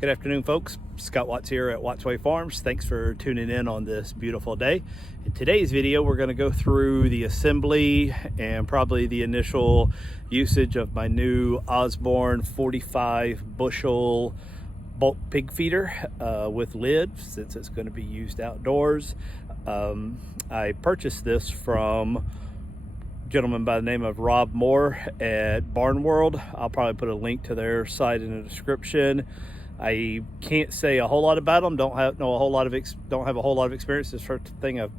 Good afternoon, folks. Scott Watts here at Watts Way Farms. Thanks for tuning in on this beautiful day. In today's video, we're going to go through the assembly and probably the initial usage of my new Osborne 45 bushel bulk pig feeder with lid, since it's going to be used outdoors. I purchased this from a gentleman by the name of Rob Moore at Barn World. I'll probably put a link to their site in the description. I can't say a whole lot about them. Don't have a whole lot of experience. This first thing I've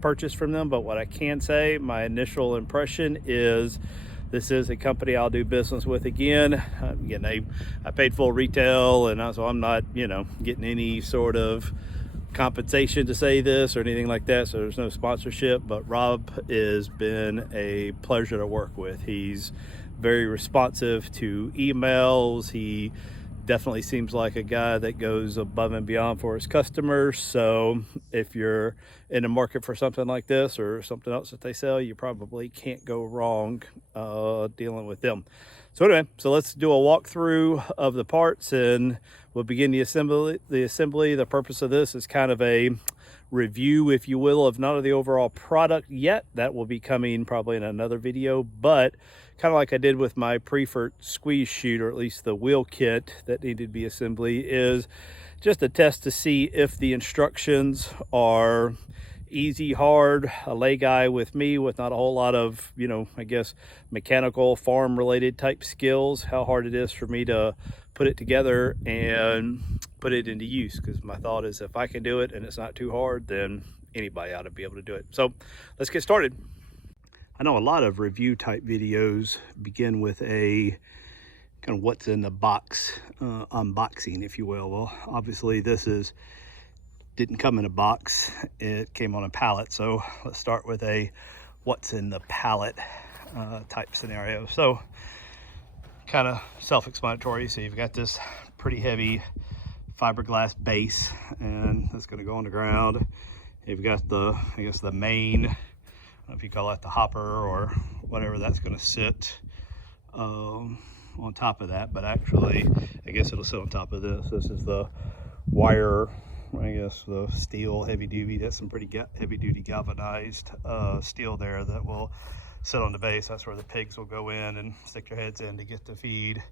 purchased from them, but what I can say, my initial impression is this is a company I'll do business with again. I paid full retail, and so I'm not, getting any sort of compensation to say this or anything like that. So there's no sponsorship. But Rob has been a pleasure to work with. He's very responsive to emails. He definitely seems like a guy that goes above and beyond for his customers. So if you're in the market for something like this or something else that they sell, you probably can't go wrong dealing with them. So anyway, let's do a walkthrough of the parts and we'll begin the assembly. The purpose of this is kind of a review, if you will, of not of the overall product yet. That will be coming probably in another video, but kind of like I did with my Preferred squeeze chute, or at least the wheel kit that needed to be assembly, is just a test to see if the instructions are easy, hard. A lay guy with me with not a whole lot of, I guess, mechanical farm related type skills, how hard it is for me to put it together and put it into use. Because my thought is, if I can do it and it's not too hard, then anybody ought to be able to do it. So let's get started. I know a lot of review type videos begin with a kind of what's in the box unboxing, if you will. Well, obviously this didn't come in a box, it came on a pallet. So let's start with a what's in the pallet type scenario. So kind of self-explanatory. So you've got this pretty heavy fiberglass base, and that's going to go on the ground. You've got the main, I don't know if you call that the hopper or whatever, that's going to sit on top of that, but actually I guess it'll sit on top of this. This is the wire, I guess the steel heavy duty. That's some pretty heavy duty galvanized steel there that will sit on the base. That's where the pigs will go in and stick their heads in to get the feed.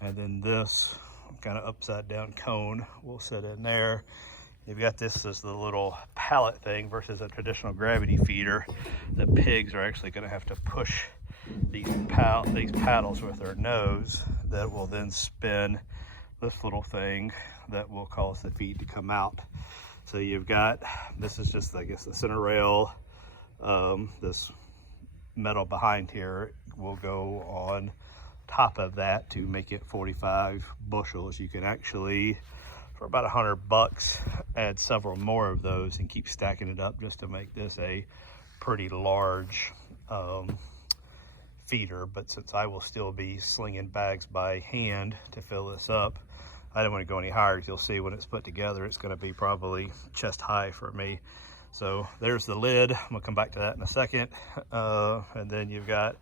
And then this kind of upside down cone will sit in there. You've got this as the little pallet thing versus a traditional gravity feeder. The pigs are actually going to have to push these paddles with their nose that will then spin this little thing that will cause the feed to come out. So you've got, this is just, I guess, the center rail. This metal behind here will go on top of that to make it 45 bushels. You can actually, for about $100, add several more of those and keep stacking it up just to make this a pretty large feeder. But since I will still be slinging bags by hand to fill this up, I don't want to go any higher. You'll see when it's put together, it's going to be probably chest high for me. So there's the lid. I'm gonna come back to that in a second. And then you've got,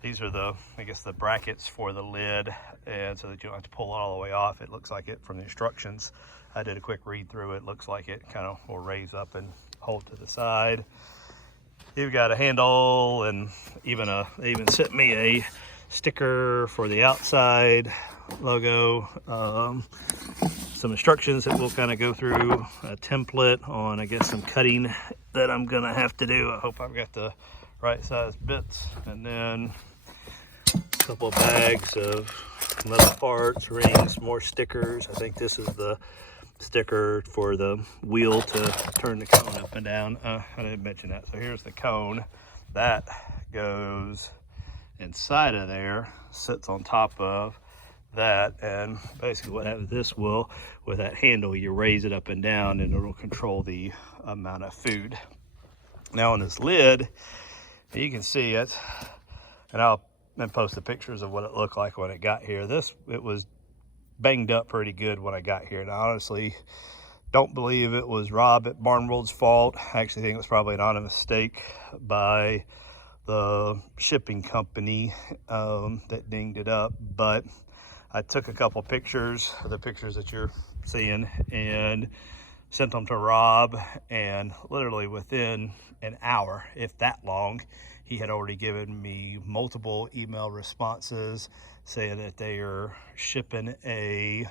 these are the, I guess, the brackets for the lid, and so that you don't have to pull it all the way off. It looks like it from the instructions. I did a quick read through it. Looks like it kind of will raise up and hold to the side. You've got a handle, and they even sent me a sticker for the outside logo. Some instructions that we'll kind of go through, a template on, I guess, some cutting that I'm gonna have to do. I hope I've got the right size bits, and then a couple of bags of metal parts, rings, more stickers. I think this is the sticker for the wheel to turn the cone up and down. I didn't mention that. So here's the cone that goes inside of there, sits on top of that, and basically what happens, this will, with that handle, you raise it up and down and it'll control the amount of food. Now on this lid, you can see it, and I'll post the pictures of what it looked like when it got here. It was banged up pretty good when I got here, and I honestly don't believe it was Rob at Barn World's fault. I actually think it was probably an honest mistake by the shipping company that dinged it up. But I took a couple pictures, the pictures that you're seeing, and sent them to Rob, and literally within an hour, if that long, he had already given me multiple email responses saying that they are shipping a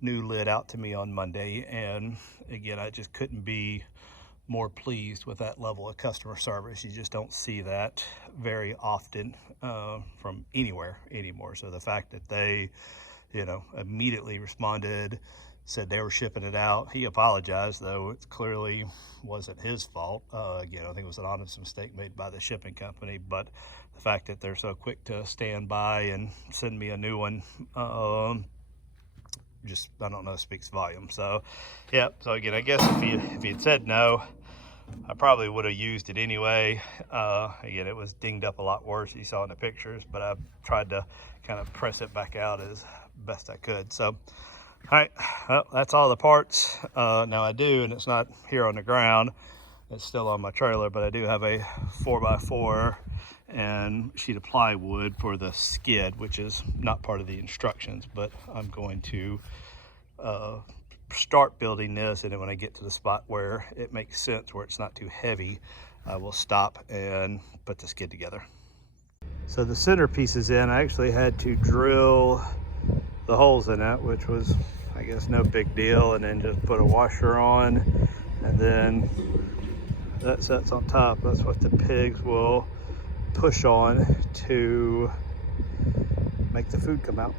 new lid out to me on Monday. And again, I just couldn't be more pleased with that level of customer service. You just don't see that very often from anywhere anymore. So the fact that they, immediately responded, said they were shipping it out. He apologized, though it clearly wasn't his fault. Again, I think it was an honest mistake made by the shipping company, but the fact that they're so quick to stand by and send me a new one, just, I don't know, speaks volume. So yeah, so again, I guess if he had said no, I probably would have used it anyway. Again, it was dinged up a lot worse, you saw in the pictures, but I tried to kind of press it back out as best I could. So all right, well, that's all the parts. Now I do, and it's not here on the ground, it's still on my trailer, but I do have a 4x4 and sheet of plywood for the skid, which is not part of the instructions, but I'm going to start building this, and then when I get to the spot where it makes sense, where it's not too heavy, I will stop and put the skid together. So the centerpiece is in. I actually had to drill the holes in it, which was, I guess, no big deal, and then just put a washer on, and then that sets on top. That's what the pigs will push on to make the food come out.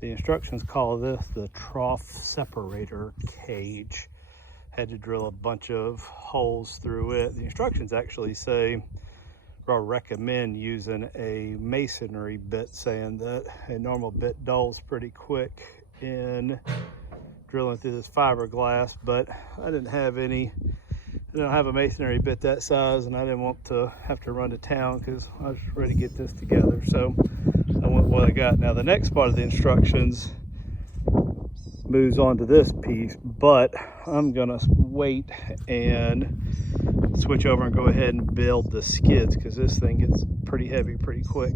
The instructions call this the trough separator cage. Had to drill a bunch of holes through it. The instructions actually say, or recommend using a masonry bit, saying that a normal bit dulls pretty quick in drilling through this fiberglass, but I don't have a masonry bit that size, and I didn't want to have to run to town because I was ready to get this together. So I went with what I got. Now the next part of the instructions moves on to this piece, but I'm gonna wait and switch over and go ahead and build the skids, because this thing gets pretty heavy pretty quick.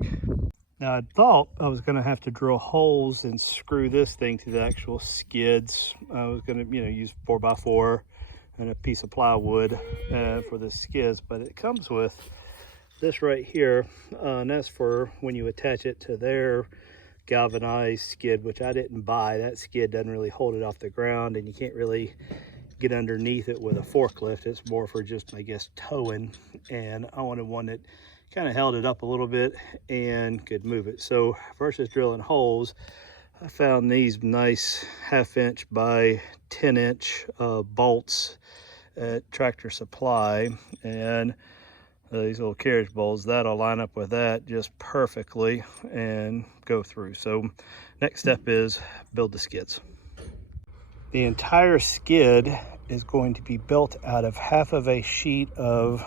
Now I thought I was gonna have to drill holes and screw this thing to the actual skids. I was gonna use 4x4 and a piece of plywood for the skids, but it comes with this right here, and that's for when you attach it to their galvanized skid, which I didn't buy. That skid doesn't really hold it off the ground, and you can't really get underneath it with a forklift. It's more for just, I guess, towing, and I wanted one that kind of held it up a little bit and could move it. So versus drilling holes, I found these nice 1/2 inch by 10 inch bolts at Tractor Supply, and these little carriage bolts that'll line up with that just perfectly and go through. So next step is build the skids. The entire skid is going to be built out of half of a sheet of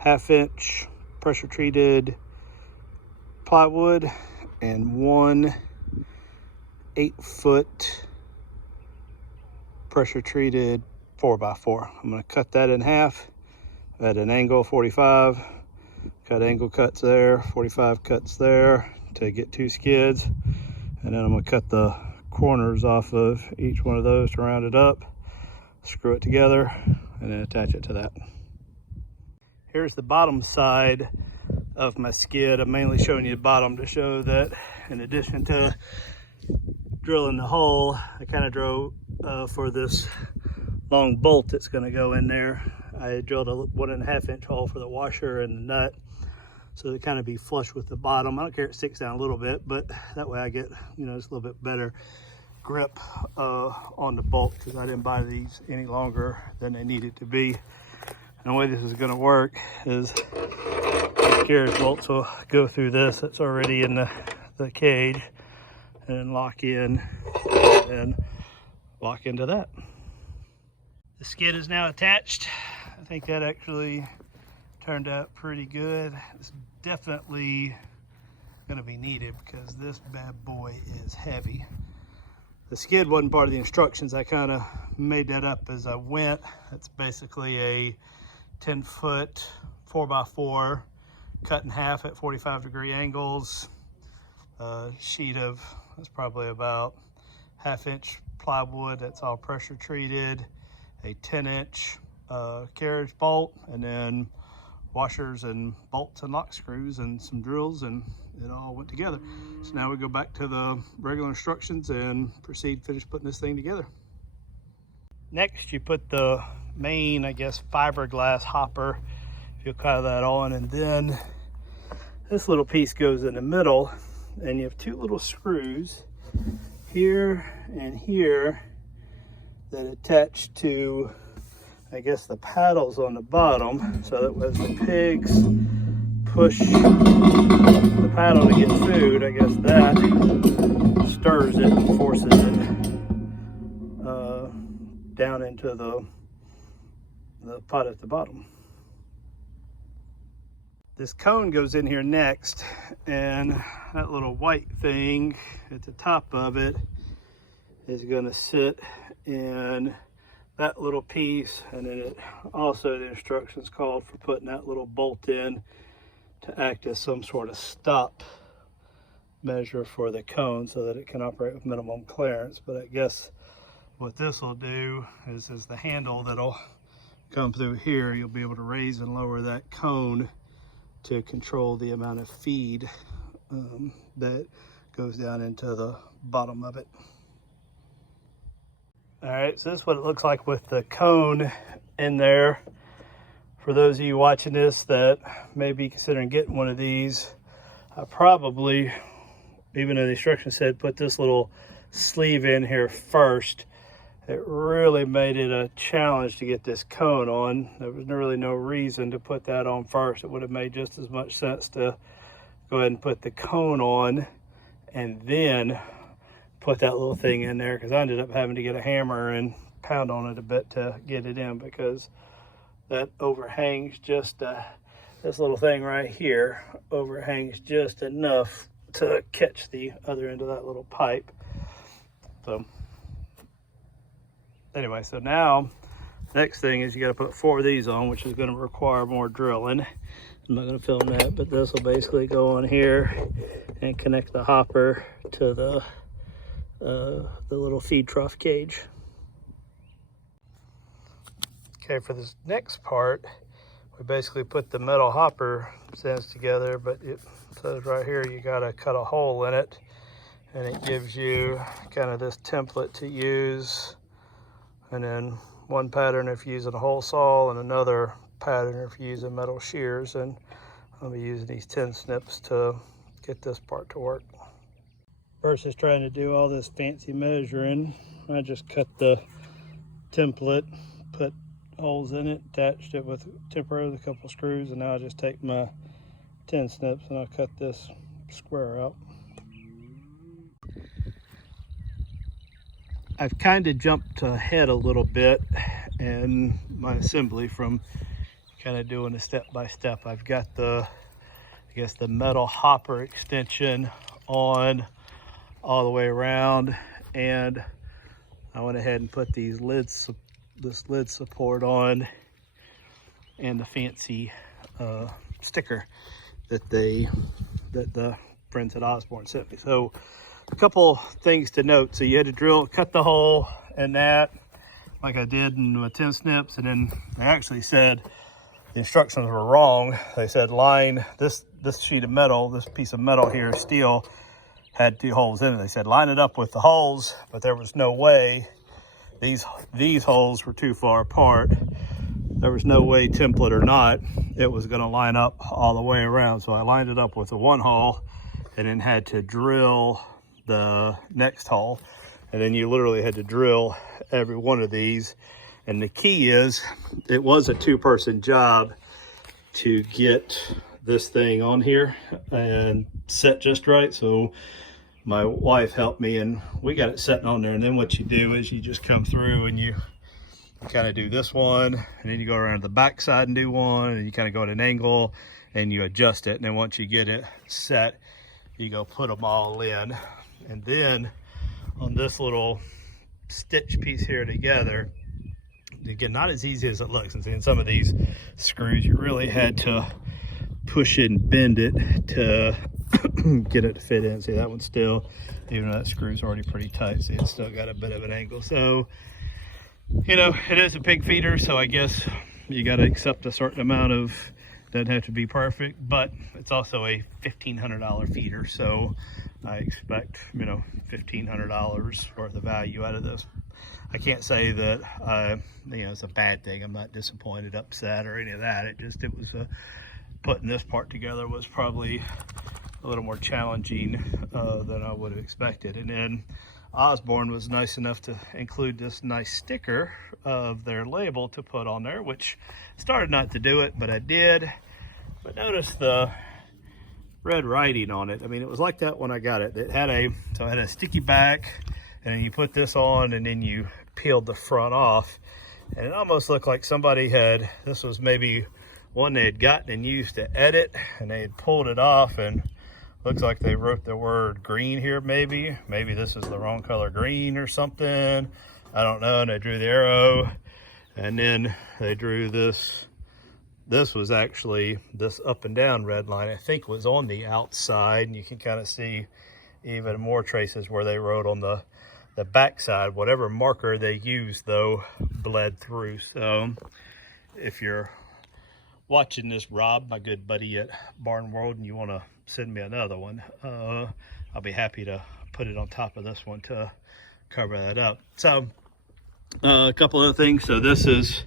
1/2 inch pressure treated plywood and 1 8-foot pressure treated 4x4. I'm going to cut that in half at an angle 45, cut angle cuts there, 45 cuts there to get 2 skids, and then I'm going to cut the corners off of each one of those to round it up, screw it together, and then attach it to that. Here's the bottom side of my skid. I'm mainly showing you the bottom to show that in addition to drilling the hole, I kind of drove for this long bolt that's going to go in there. I drilled a 1.5 inch hole for the washer and the nut, so to kind of be flush with the bottom. I don't care if it sticks down a little bit, but that way I get, just a little bit better grip on the bolt, because I didn't buy these any longer than they needed to be. And the way this is going to work is these carriage bolts will go through this that's already in the cage and lock in and lock into that. The skid is now attached. I think that actually turned out pretty good. It's definitely gonna be needed because this bad boy is heavy. The skid wasn't part of the instructions. I kind of made that up as I went. It's basically a 10-foot 4x4 cut in half at 45-degree angles. A sheet of, that's probably about 1/2-inch plywood that's all pressure treated, a 10-inch carriage bolt, and then washers and bolts and lock screws and some drills, and it all went together. So now we go back to the regular instructions and finish putting this thing together. Next, you put the main, I guess, fiberglass hopper. You'll cut that on, and then this little piece goes in the middle, and you have two little screws here and here that attach to, I guess, the paddles on the bottom, so that as the pigs push the paddle to get food, I guess that stirs it and forces it down into the pot at the bottom. This cone goes in here next, and that little white thing at the top of it is going to sit in that little piece, and then it also, the instructions called for putting that little bolt in to act as some sort of stop measure for the cone so that it can operate with minimum clearance. But I guess what this will do is the handle that'll come through here, you'll be able to raise and lower that cone to control the amount of feed that goes down into the bottom of it. All right, so this is what it looks like with the cone in there. For those of you watching this that may be considering getting one of these, I probably, even though the instructions said put this little sleeve in here first, it really made it a challenge to get this cone on. There was really no reason to put that on first. It would have made just as much sense to go ahead and put the cone on and then put that little thing in there, because I ended up having to get a hammer and pound on it a bit to get it in, because that overhangs just, this little thing right here overhangs just enough to catch the other end of that little pipe. So anyway, so now next thing is you got to put 4 of these on, which is going to require more drilling. I'm not going to film that, but this will basically go on here and connect the hopper to the little feed trough cage. Okay, for this next part, we basically put the metal hopper stands together, but it says right here you got to cut a hole in it, and it gives you kind of this template to use, and then one pattern if you're using a hole saw, and another pattern if you're using metal shears. And I'll be using these 10 snips to get this part to work. Versus trying to do all this fancy measuring, I just cut the template, put holes in it, attached it with temporarily a couple screws, and now I just take my 10 snips and I'll cut this square out. I've kind of jumped ahead a little bit in my assembly from kind of doing a step-by-step. I've got the, I guess, the metal hopper extension on all the way around, and I went ahead and put these lids, this lid support on, and the fancy sticker that the friends at Osborne sent me. So a couple things to note. So you had to cut the hole in that, like I did in my 10 snips, and then they actually said the instructions were wrong. They said line this sheet of metal, this piece of metal here, steel, had 2 holes in it. They said line it up with the holes, but there was no way. These holes were too far apart. There was no way, template or not, it was going to line up all the way around. So I lined it up with the 1 hole, and then had to drill the next hole, and then you literally had to drill every one of these. And the key is, it was a 2-person job to get this thing on here and set just right. So my wife helped me, and we got it setting on there. And then what you do is you just come through and you you kind of do this one, and then you go around the back side and do one, and you kind of go at an angle and you adjust it. And then once you get it set, you go put them all in. And then on this little stitch piece here together, again, not as easy as it looks. And seeing some of these screws, you really had to push it and bend it to get it to fit in. See, that one's still, even though that screw's already pretty tight, see, it's still got a bit of an angle. So, you know, it is a pig feeder, so I guess you got to accept a certain amount of, doesn't have to be perfect, but it's also a $1,500 feeder, so I expect, you know, $1,500 worth of value out of this. I can't say that, you know, it's a bad thing. I'm not disappointed, upset, or any of that. It was putting this part together was probably a little more challenging than I would have expected. And then Osborne was nice enough to include this nice sticker of their label to put on there, which started not to do it, but I did. But notice the red writing on it. I mean, it was like that when I got it. It had a sticky back, and then you put this on, and then you peeled the front off, and it almost looked like somebody had, this was maybe one they had gotten and used to edit, and they had pulled it off, and looks like they wrote the word green here. Maybe this is the wrong color green or something, I don't know. And they drew the arrow, and then they drew this. This was actually, this up and down red line, I think, was on the outside, and you can kind of see even more traces where they wrote on the back side. Whatever marker they used, though, bled through. So if you're watching this, Rob, my good buddy at Barn World, and you want to send me another one, I'll be happy to put it on top of this one to cover that up. So a couple other things. So this is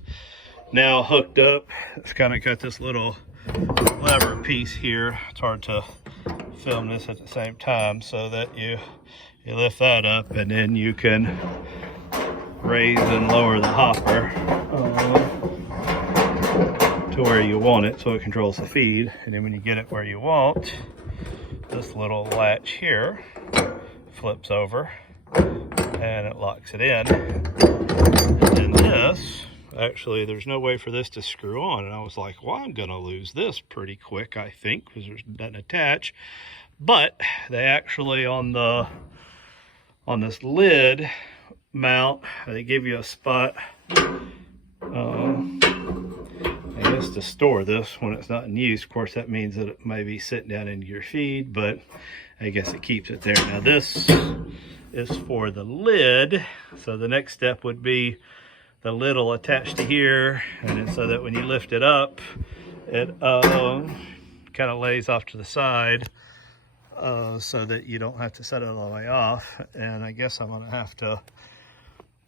now hooked up. It's kind of got this little lever piece here. It's hard to film this at the same time, so that you lift that up, and then you can raise and lower the hopper to where you want it, so it controls the feed. And then when you get it where you want, this little latch here flips over and it locks it in. And this, actually, there's no way for this to screw on, and I was like, well, I'm gonna lose this pretty quick, I think, because it doesn't attach. But they actually, on this lid mount, they give you a spot, I guess, to store this when it's not in use. Of course, that means that it may be sitting down into your feed, but I guess it keeps it there. Now this is for the lid, so the next step would be the lid will attach to here, and then so that when you lift it up, it kind of lays off to the side, so that you don't have to set it all the way off. And I guess I'm gonna have to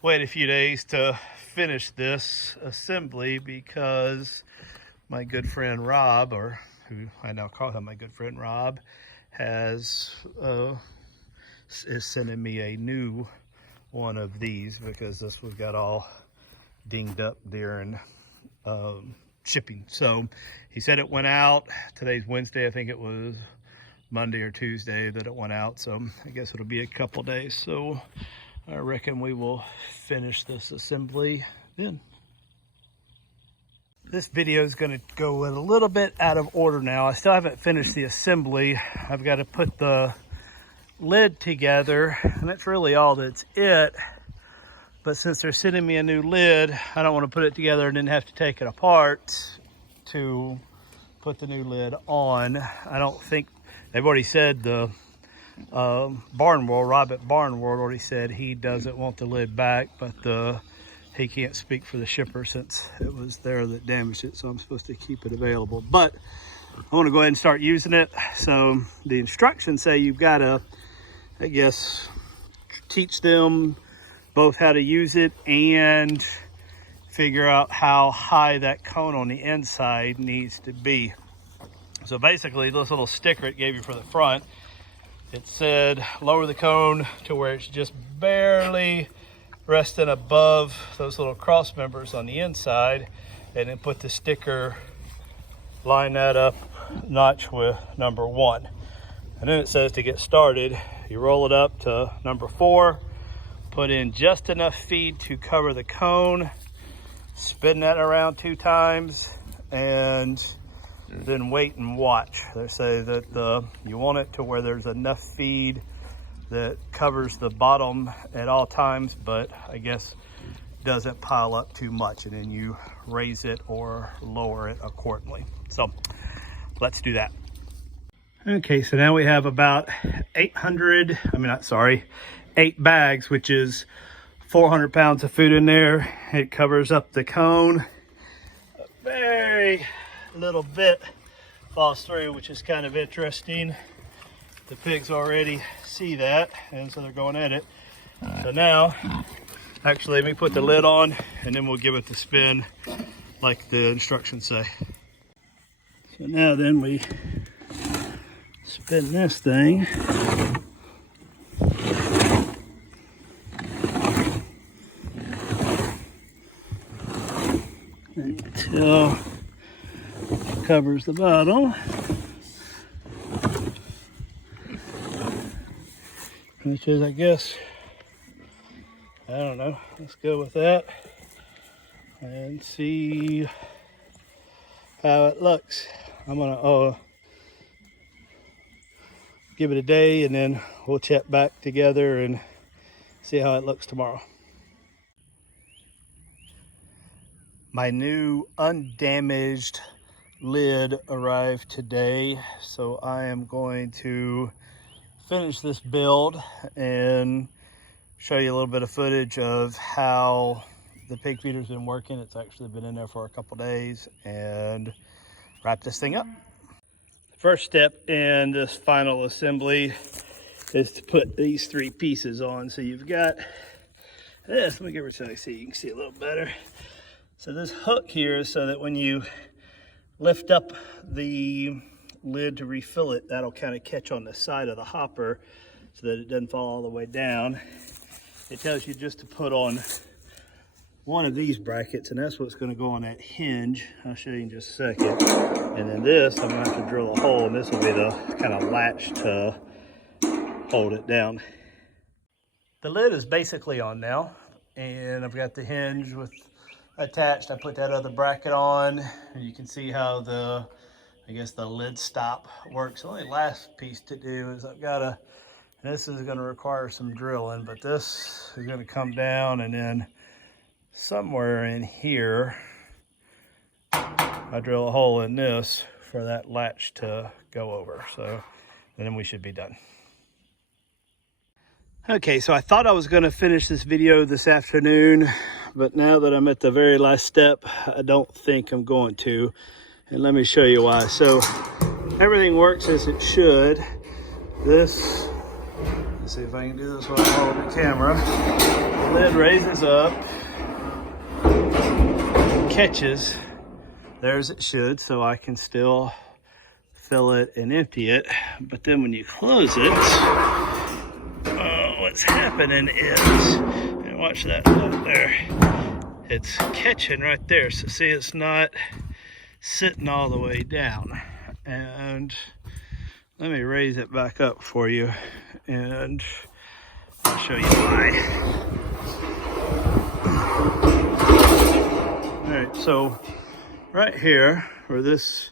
wait a few days to finish this assembly, because my good friend Rob, or who I now call him my good friend Rob, is sending me a new one of these, because this one got all dinged up during shipping. So he said it went out. Today's Wednesday. I think it was Monday or Tuesday that it went out, so I guess it'll be a couple days. So I reckon we will finish this assembly then. This video is going to go a little bit out of order now. I still haven't finished the assembly. I've got to put the lid together, and that's really all that's it. But since they're sending me a new lid, I don't want to put it together and then have to take it apart to put the new lid on. I don't think, they've already said, the Barn World, Rob at Barn World already said he doesn't want the lid back, but he can't speak for the shipper since it was there that damaged it, so I'm supposed to keep it available. But I want to go ahead and start using it. So the instructions say you've got to, I guess, teach them both how to use it and figure out how high that cone on the inside needs to be. So basically, this little sticker it gave you for the front, it said lower the cone to where it's just barely resting above those little cross members on the inside, and then put the sticker, line that up notch with number 1. And then it says to get started, you roll it up to number 4, put in just enough feed to cover the cone, spin that around 2 times and then wait and watch. They say that you want it to where there's enough feed that covers the bottom at all times, but I guess doesn't pile up too much, and then you raise it or lower it accordingly. So let's do that. Okay, so now we have about 8 bags, which is 400 pounds of food in there. It covers up the cone. A very little bit falls through, which is kind of interesting. The pigs already see that, and so they're going at it. So now, actually, let me put the lid on, and then we'll give it the spin like the instructions say. So now then we spin this thing. Until it covers the bottom. Which is, I guess, I don't know. Let's go with that and see how it looks. I'm gonna give it a day, and then we'll chat back together and see how it looks tomorrow. My new undamaged lid arrived today, so I am going to finish this build and show you a little bit of footage of how the pig feeder's been working. It's actually been in there for a couple days, and wrap this thing up. The first step in this final assembly is to put these 3 pieces on. So you've got this, let me give it to you so you can see a little better. So this hook here is so that when you lift up the lid to refill it, that'll kind of catch on the side of the hopper so that it doesn't fall all the way down. It tells you just to put on one of these brackets, and that's what's going to go on that hinge. I'll show you in just a second. And then this, I'm going to have to drill a hole, and this will be the kind of latch to hold it down. The lid is basically on now, and I've got the hinge attached. I put that other bracket on, and you can see how the lid stop works. The only last piece to do is this is going to require some drilling, but this is going to come down, and then somewhere in here, I drill a hole in this for that latch to go over. So then we should be done. Okay, so I thought I was going to finish this video this afternoon, but now that I'm at the very last step, I don't think I'm going to. And let me show you why. So everything works as it should. Let's see if I can do this while I hold the camera. The lid raises up, catches there as it should, so I can still fill it and empty it. But then when you close it, what's happening is, and watch that up there, it's catching right there. So see, it's not sitting all the way down. And let me raise it back up for you, and I'll show you why. All right, so right here where this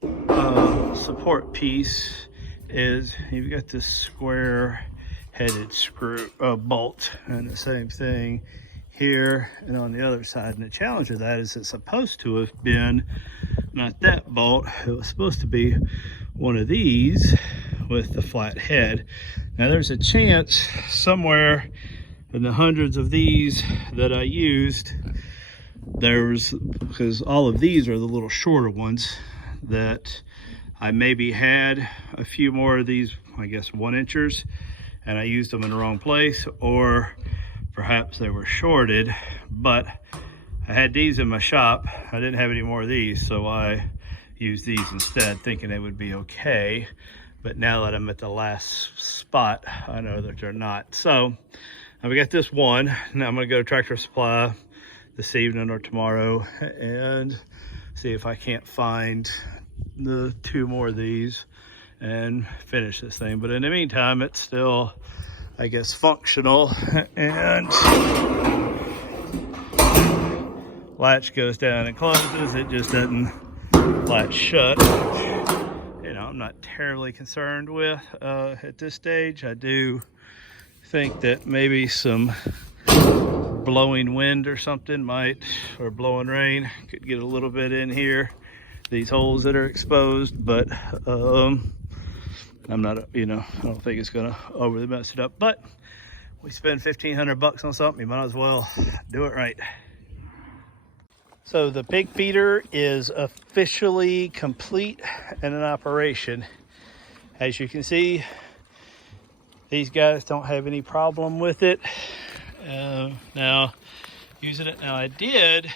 support piece is, you've got this square headed screw bolt, and the same thing here and on the other side. And the challenge of that is it's supposed to have been not that bolt, it was supposed to be one of these with the flat head. Now there's a chance somewhere in the hundreds of these that I used, because all of these are the little shorter ones, that I maybe had a few more of these, I guess 1-inchers, and I used them in the wrong place, or perhaps they were shorted. But I had these in my shop. I didn't have any more of these, so I used these instead, thinking they would be okay. But now that I'm at the last spot, I know that they're not. So I've got this one. Now I'm gonna go to Tractor Supply this evening or tomorrow and see if I can't find the 2 more of these and finish this thing. But in the meantime, it's still, I guess, functional. And latch goes down and closes. It just doesn't latch shut, which, you know, I'm not terribly concerned with at this stage. I do think that maybe some blowing wind or something might, or blowing rain could get a little bit in here, these holes that are exposed, but I'm not, you know, I don't think it's gonna overly mess it up. But we spend 1,500 bucks on something, you might as well do it right. So the pig feeder is officially complete and in operation. As you can see, these guys don't have any problem with it. Now, using it, now I did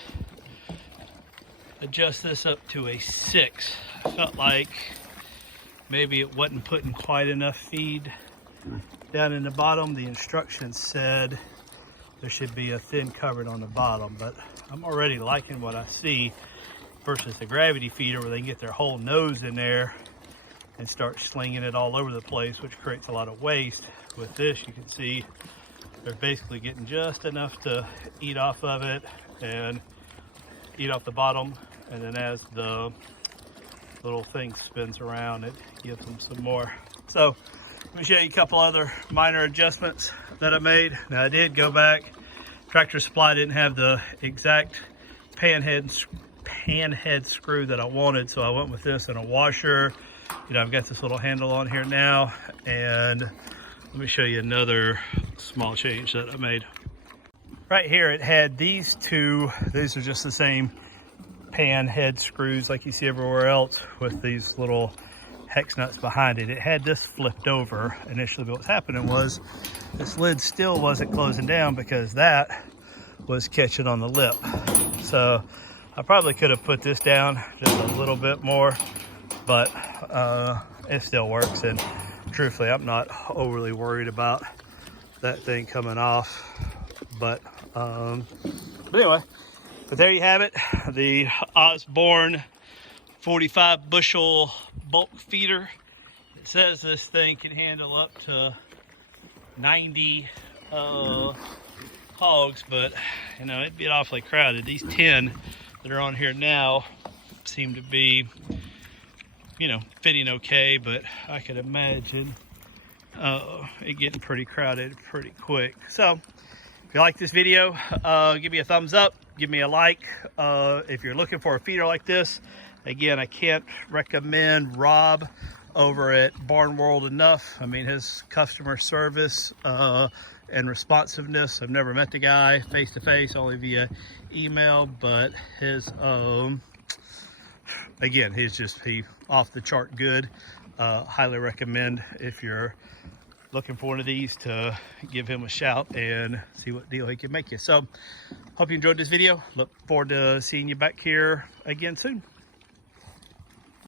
adjust this up to a 6. I felt like maybe it wasn't putting quite enough feed down in the bottom. The instructions said there should be a thin covering on the bottom, but I'm already liking what I see versus the gravity feeder where they can get their whole nose in there and start slinging it all over the place, which creates a lot of waste. With this, you can see they're basically getting just enough to eat off of it and eat off the bottom, and then as the little thing spins around, it gives them some more. So let me show you a couple other minor adjustments that I made. Now I did go back, Tractor Supply didn't have the exact pan head screw that I wanted, so I went with this and a washer. You know, I've got this little handle on here now, and let me show you another small change that I made. Right here it had these two, these are just the same pan head screws like you see everywhere else with these little hex nuts behind it. It had this flipped over initially, but what's happening was this lid still wasn't closing down because that was catching on the lip. So I probably could have put this down just a little bit more, but it still works, and truthfully I'm not overly worried about that thing coming off. But anyway, but there you have it, the Osborne 45 bushel bulk feeder. It says this thing can handle up to 90 hogs, but you know, it'd be awfully crowded. These 10 that are on here now seem to be, you know, fitting okay, but I could imagine it getting pretty crowded pretty quick. So if you like this video, give me a thumbs up, give me a like. If you're looking for a feeder like this, again, I can't recommend Rob over at Barn World enough. I mean, his customer service and responsiveness, I've never met the guy face to face, only via email, but his again, he off the chart good. Highly recommend, if you're looking for one of these, to give him a shout and see what deal he can make you. So hope you enjoyed this video. Look forward to seeing you back here again soon.